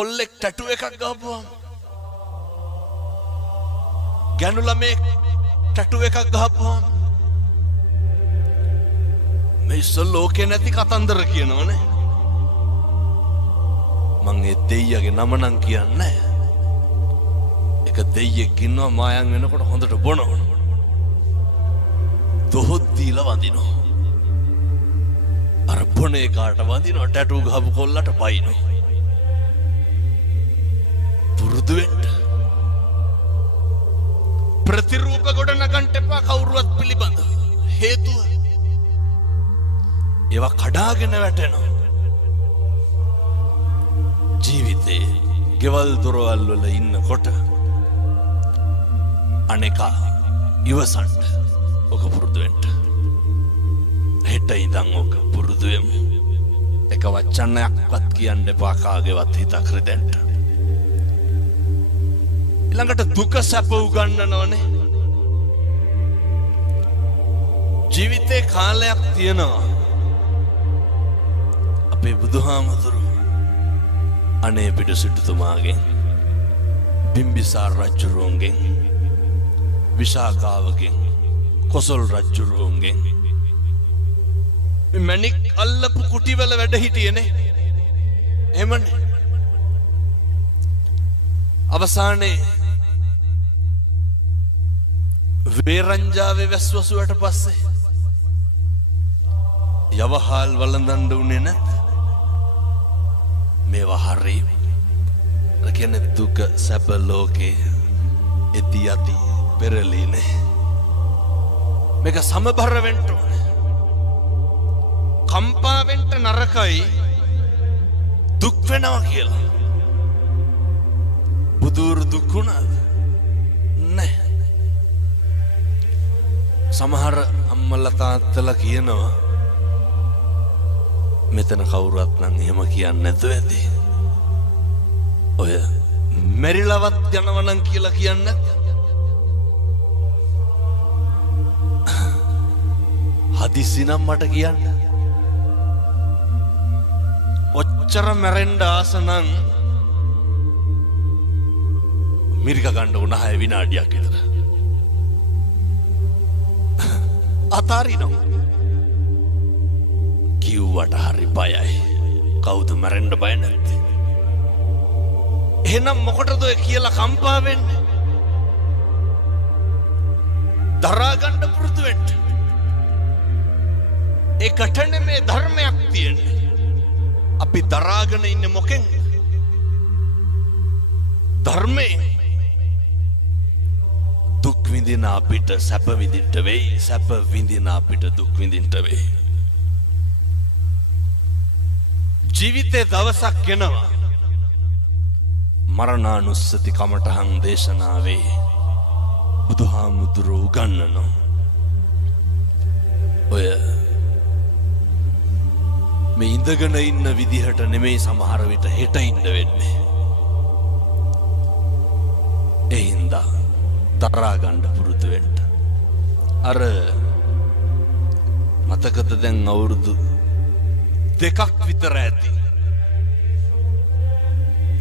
කොල්ලෙක් ටැටු එකක් ගහපුවාම ගැනු ළමෙක් ටැටු එකක් ගහපුවාම මේ ඉස්සෙල් ලෝකේ නැති කතන්දර කියනවනේ. මං ඒ දෙයියගේ නම නම් කියන්නේ එක දෙයියෙක් ඉන්නවා මායන් වෙනකොට හොඳට බොනවා. දොහොත් දීලා වඳිනවා. අර බොනේ කාට වඳිනවා ටැටු ගහපු කොල්ලට බයිනවා. පුරුදු වෙන්න. ප්‍රතිරූප ගොඩ නගන්න එපා කවුරුවත් පිළිබඳ. හේතුව ඒවා කඩාගෙන වැටෙනවා. ජීවිතේ ගෙවල් දොරවල් වල ඉන්නකොට අනේකා ඉවසන්න. ඔක පුරුදු වෙන්න. හෙට ඉඳන් ඔක පුරුදු වෙමු. එක වචනයක්වත් කියන්න එපා කාගේවත් හිතක් රිදෙන්න. ඊළඟට දුක සැප උගන්වනවනේ. ජීවිතේ කාලයක් තියෙනවා. අපේ බුදුහාමුදුරු අනේ පිට සිටුතුමාගෙන් බිම්බිසාර රජුරුවන්ගෙන් විශාඛාවගෙන් කොසල් රජුරුවන්ගෙන් මේ මණික් අල්ලපු කුටිවල වැඩ හිටියේනේ. එහෙමනේ. අවසානයේ වේරංජාවේ වැස්වසුවට පස්සේ යවහල් වළඳන්න උනේ නැත්. මේවා හරි. ඒ කියන්නේ දුක සැප ලෝකේ එති යති පෙරලිනේ. මේක සමබර වෙන්න ඕනේ. කම්පා වෙන්න නරකයි දුක් වෙනවා කියලා. බුදුරු දුක් වුණාද? නැහැ. සමහර අම්මලා තාත්තලා කියනවා මෙතන කවුරුත් නම් එහෙම කියන්නේ නැතුව ඇති. ඔය මෙරිලවත් යනවා නම් කියලා කියන්නේ හදිසි නම් මට කියන්න. ඔච්චර මැරෙන්න ආස නම් මිරික ගන්න උන 6 විනාඩියක් විතර. අතාරිනවා. කිව්වට හරි බයයි. කවුද මැරෙන්න බය නැත්තේ? එහෙනම් මොකටද ඔය කියලා කම්පා වෙන්නේ? දරා ගන්න පුරුදු වෙන්න. ඒකට නෙමේ ධර්මයක් තියෙන්නේ. අපි දරාගෙන ඉන්නේ මොකෙන්ද? ධර්මයෙන්. දුක් විඳින අපිට සැප විඳින්න වෙයි. සැප විඳින අපිට දුක් විඳින්න වෙයි. ජීවිතේ දවසක් එනවා. මරණානුස්සති කමඨහං දේශනාවේ බුදුහාමුදුරුවෝ උගන්වනවා. ඔය මේ ඉඳගෙන ඉන්න විදිහට නෙමෙයි සමහර විට හෙට ඉන්න වෙන්නේ. ඒ හින්දා දරා ගන්න පුරුදු වෙන්න. අර මතකද දැන් අවුරුදු 2ක් විතර ඇති.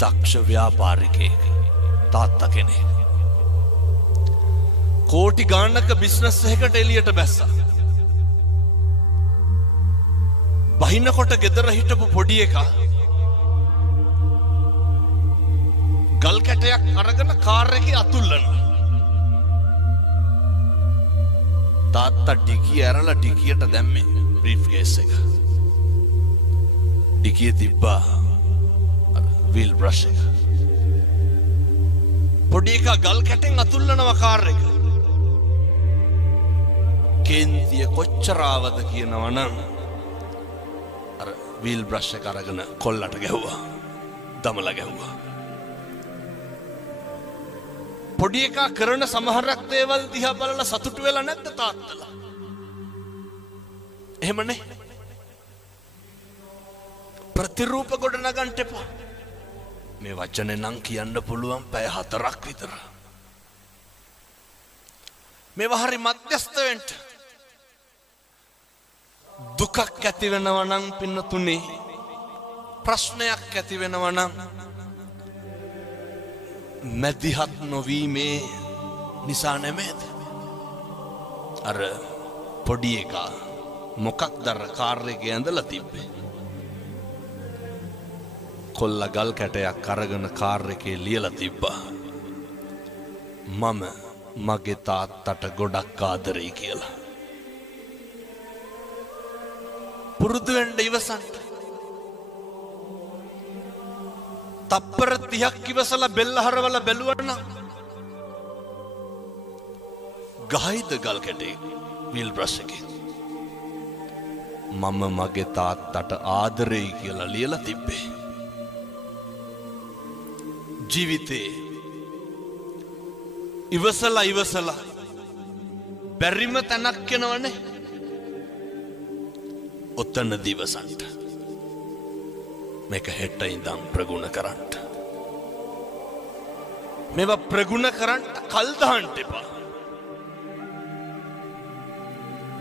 දක්ෂ ව්‍යාපාරිකයෙක් තාත්තා කෙනෙක් කෝටි ගාණක බිස්නස් එකකට එළියට බැස්සා. බහිනකොට ගෙදර හිටපු පොඩි එකා ගල් කැටයක් අරගෙන කාර් එකේ අතුල්ලනවා. තාත්තා ඩිකිය ඇරලා ඩිකියට දැම්මේ බ්‍රීෆ් කේස් එක. ඩිකිය තිබ්බා වීල් බ්‍රෂ් එක. පොඩි එකා ගල් කැටෙන් අතුල්ලනවා කාර් එක. කේන්තිය කොච්චර ආවද කියනවා නම් අර වීල් බ්‍රෂ් එක අරගෙන කොල්ලට ගැහුවා. දමලා ගැහුවා. පොඩි එකා කරන සමහරක් දේවල් දිහා බලලා සතුටු වෙලා නැද්ද තාත්තලා? එහෙමනේ. ප්‍රතිරූප ගොඩ නගන්න එපා. මේ වචනේ නම් කියන්න පුළුවන් පැය 4ක් විතර. මේවා හරි මධ්‍යස්ත වෙන්න. දුකක් ඇති වෙනවා නම් පින්නතුනේ, ප්‍රශ්නයක් ඇති වෙනවා නම් මැදිහත් නොවීමේ නිසා නෙමෙයිද? අර පොඩි එකා මොකක්ද අර කාර් එකේ ඇඳලා තිබ්බේ? කොල්ල ගල් කැටයක් අරගෙන කාර් එකේ ලියලා තිබ්බා. මම මගේ තාත්තට ගොඩක් ආදරෙයි කියලා. පුරුදු වෙන්න ඉවසන්න. තප්පර 30ක් ඉවසලා බෙල්ල හරවලා බැලුවනම් ගහයිද ගල් කැටේ වීල් බ්‍රෂ් එකේ. මම මගේ තාත්තට ආදරෙයි කියලා ලියලා තිබ්බේ. ජීවිතේ ඉවසලා බැරිම තැනක් එනවනේ. ඔතන දිවසන්ට මේක හෙට ඉඳන් ප්‍රගුණ කරන්න. මේවා ප්‍රගුණ කරන්න කල් දාන්න එපා.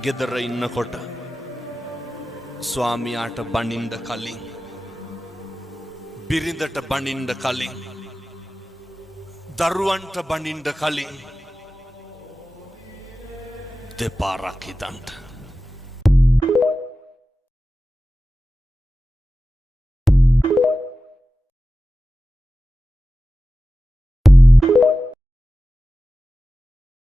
ගෙදර ඉන්නකොට ස්වාමියාට බනින්න කලින්, බිරිඳට බනින්න කලින්, දරුවන්ට බනින්න කලින් දෙපාරක් හිතන්න.